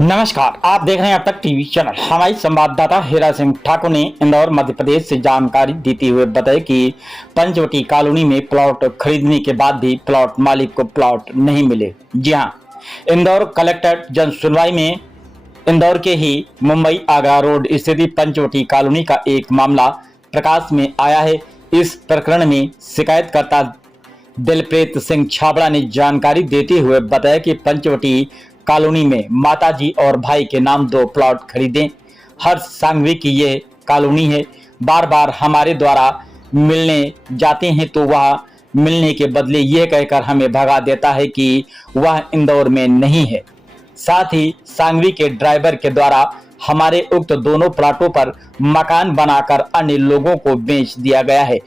नमस्कार, आप देख रहे हैं अब तक टीवी चैनल। हमारी संवाददाता हीरा सिंह ठाकुर ने इंदौर मध्य प्रदेश से जानकारी देते हुए बताया कि पंचवटी कॉलोनी में प्लॉट खरीदने के बाद भी प्लॉट मालिक को प्लॉट नहीं मिले। जी हां, इंदौर कलेक्टर जन सुनवाई में इंदौर के ही मुंबई आगरा रोड स्थित पंचवटी कॉलोनी का एक मामला प्रकाश में आया है। इस प्रकरण में शिकायतकर्ता दिलप्रीत सिंह छाबड़ा ने जानकारी देते हुए बताया कि पंचवटी कॉलोनी में माताजी और भाई के नाम 2 प्लॉट खरीदे। हर्ष सांघवी की ये कॉलोनी है। बार बार हमारे द्वारा मिलने जाते हैं तो वह मिलने के बदले यह कहकर हमें भगा देता है कि वह इंदौर में नहीं है। साथ ही सांघवी के ड्राइवर के द्वारा हमारे उक्त दोनों प्लॉटों पर मकान बनाकर अन्य लोगों को बेच दिया गया है,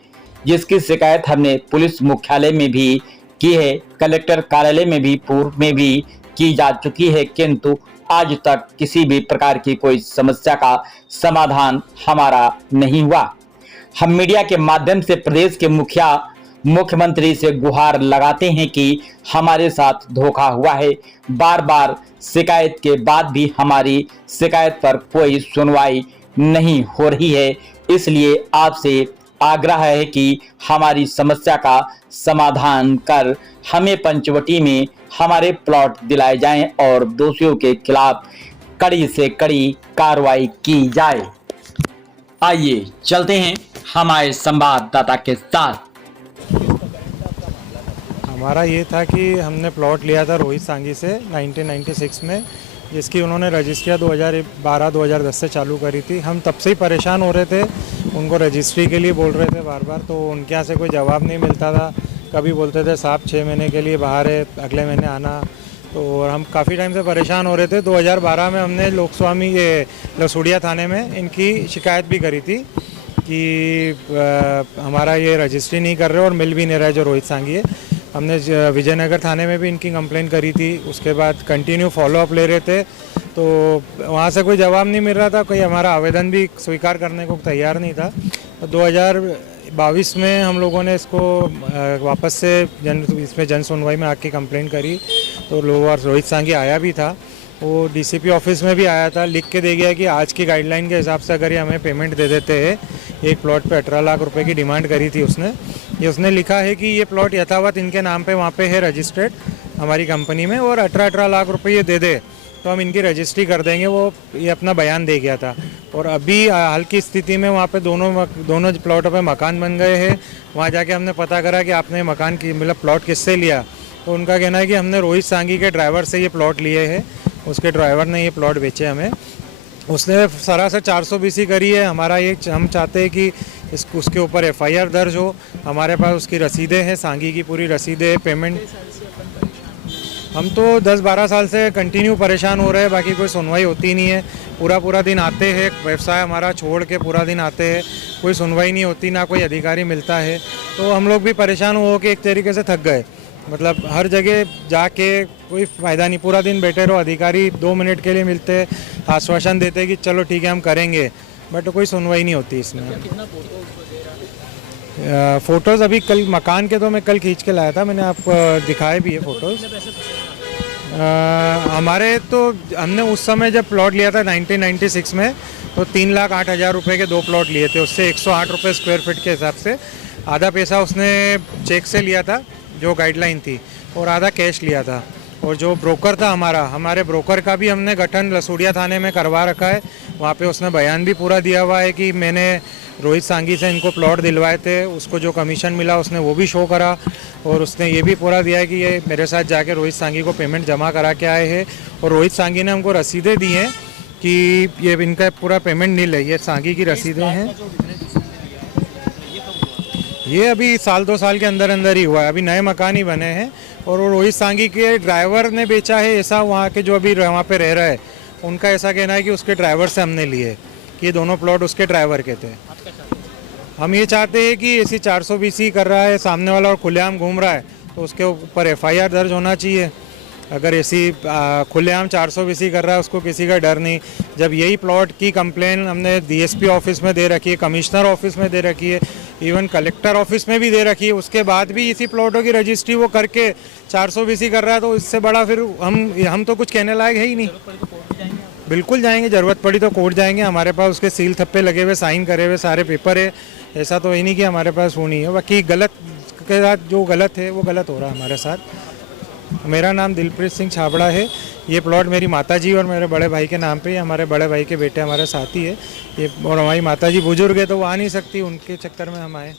जिसकी शिकायत हमने पुलिस मुख्यालय में भी की है, कलेक्टर कार्यालय में भी पूर्व में भी की जा चुकी है, किंतु आज तक किसी भी प्रकार की कोई समस्या का समाधान हमारा नहीं हुआ। हम मीडिया के माध्यम से प्रदेश के मुख्यमंत्री से गुहार लगाते हैं कि हमारे साथ धोखा हुआ है। बार बार शिकायत के बाद भी हमारी शिकायत पर कोई सुनवाई नहीं हो रही है, इसलिए आपसे आग्रह है कि हमारी समस्या का समाधान कर हमें पंचवटी में हमारे प्लॉट दिलाए जाएं और दोषियों के खिलाफ कड़ी से कड़ी कार्रवाई की जाए। आइए चलते हैं हमारे संवाददाता के साथ। हमारा ये था कि हमने प्लॉट लिया था रोहित सांघी से 1996 में, जिसकी उन्होंने रजिस्ट्रियाँ 2012-2010 से चालू करी थी। हम तब से ही परेशान हो रहे थे, उनको रजिस्ट्री के लिए बोल रहे थे बार बार, तो उनके यहाँ से कोई जवाब नहीं मिलता था। कभी बोलते थे साहब 6 महीने के लिए बाहर है, अगले महीने आना। तो हम काफ़ी टाइम से परेशान हो रहे थे। 2012 में हमने लोकस्वामी ये लसूड़िया थाने में इनकी शिकायत भी करी थी कि हमारा ये रजिस्ट्री नहीं कर रहे और मिल भी नहीं रहा है जो रोहित सांघी है। हमने विजयनगर थाने में भी इनकी कंप्लेंट करी थी। उसके बाद कंटिन्यू फॉलोअप ले रहे थे, तो वहाँ से कोई जवाब नहीं मिल रहा था। कोई हमारा आवेदन भी स्वीकार करने को तैयार नहीं था। तो 2022 में हम लोगों ने इसको वापस से इसमें जन सुनवाई में आके कंप्लेंट करी, तो रोहित सांघी आया भी था। वो डीसीपी ऑफिस में भी आया था, लिख के दे गया कि आज की गाइडलाइन के हिसाब से अगर ये हमें पेमेंट दे देते हैं, एक प्लॉट पे 18 लाख रुपए की डिमांड करी थी उसने लिखा है कि ये प्लॉट यथावत इनके नाम पे वहाँ पे है रजिस्टर्ड हमारी कंपनी में, और 18 लाख रुपए ये दे दे तो हम इनकी रजिस्ट्री कर देंगे। वो ये अपना बयान दे गया था। और अभी हाल की स्थिति में वहाँ पे दोनों प्लॉटों पे मकान बन गए हैं। वहाँ जाके हमने पता करा कि आपने मकान की मतलब प्लॉट किससे लिया, तो उनका कहना है कि हमने रोहित सांघी के ड्राइवर से ये प्लॉट लिए हैं, उसके ड्राइवर ने ये प्लॉट बेचे हमें। उसने सरासर 420 करी है। हमारा ये हम चाहते हैं कि उसके ऊपर FIR दर्ज हो। हमारे पास उसकी रसीदें हैं, सांघी की पूरी रसीदें, पेमेंट। हम तो 10-12 साल से कंटिन्यू परेशान हो रहे हैं, बाकी कोई सुनवाई होती नहीं है। पूरा दिन आते हैं, व्यवसाय हमारा छोड़ के पूरा दिन आते हैं, कोई सुनवाई नहीं होती, ना कोई अधिकारी मिलता है। तो हम लोग भी परेशान हो के एक तरीके से थक गए। मतलब हर जगह जाके कोई फ़ायदा नहीं, पूरा दिन बैठे रहो, अधिकारी 2 मिनट के लिए मिलते, आश्वासन देते कि चलो ठीक है हम करेंगे, बट कोई सुनवाई नहीं होती इसमें। फ़ोटोज़ अभी कल मकान के तो मैं कल खींच के लाया था, मैंने आपको दिखाए भी है फ़ोटोज़। हमारे तो हमने उस समय जब प्लॉट लिया था 1996 में, तो 3,08,000 रुपये के 2 प्लॉट लिए थे। उससे 108 रुपये स्क्वायर फीट के हिसाब से आधा पैसा उसने चेक से लिया था जो गाइडलाइन थी, और आधा कैश लिया था। और जो ब्रोकर था हमारे ब्रोकर का भी हमने गठन लसूड़िया थाने में करवा रखा है। वहाँ पे उसने बयान भी पूरा दिया हुआ है कि मैंने रोहित सांघी से इनको प्लॉट दिलवाए थे, उसको जो कमीशन मिला उसने वो भी शो करा। और उसने ये भी पूरा दिया है कि ये मेरे साथ जाके रोहित सांघी को पेमेंट जमा करा के आए हैं, और रोहित सांघी ने हमको रसीदें दी हैं कि ये इनका पूरा पेमेंट नील है। ये सांघी की रसीदें हैं। ये अभी 1-2 साल के अंदर ही हुआ है, अभी नए मकान ही बने हैं। और वो रोहित सांघी के ड्राइवर ने बेचा है, ऐसा वहाँ के जो अभी वहाँ पे रह रहा है उनका ऐसा कहना है कि उसके ड्राइवर से हमने लिए, कि ये दोनों प्लॉट उसके ड्राइवर के थे। हम ये चाहते हैं कि ऐसी 420 कर रहा है सामने वाला और खुलेआम घूम रहा है, तो उसके ऊपर FIR दर्ज होना चाहिए। अगर ऐसी खुलेआम 420 कर रहा है, उसको किसी का डर नहीं। जब यही प्लॉट की कंप्लेन हमने DSP ऑफिस में दे रखी है, कमिश्नर ऑफिस में दे रखी है, इवन कलेक्टर ऑफिस में भी दे रखी है, उसके बाद भी इसी प्लॉटों की रजिस्ट्री वो करके 420 कर रहा है, तो इससे बड़ा फिर हम तो कुछ कहने लायक है ही नहीं। बिल्कुल जाएंगे, ज़रूरत पड़ी तो कोर्ट जाएंगे। हमारे पास उसके सील थप्पे लगे हुए, साइन करे हुए सारे पेपर है। ऐसा तो है नहीं कि हमारे पास वो नहीं है। बाकी गलत के साथ जो गलत है वो गलत हो रहा है हमारे साथ। मेरा नाम दिलप्रीत सिंह छाबड़ा है। ये प्लॉट मेरी माताजी और मेरे बड़े भाई के नाम पे है। हमारे बड़े भाई के बेटे हमारे साथी है ये, और हमारी माताजी बुजुर्ग है तो वो आ नहीं सकती, उनके चक्कर में हम आए।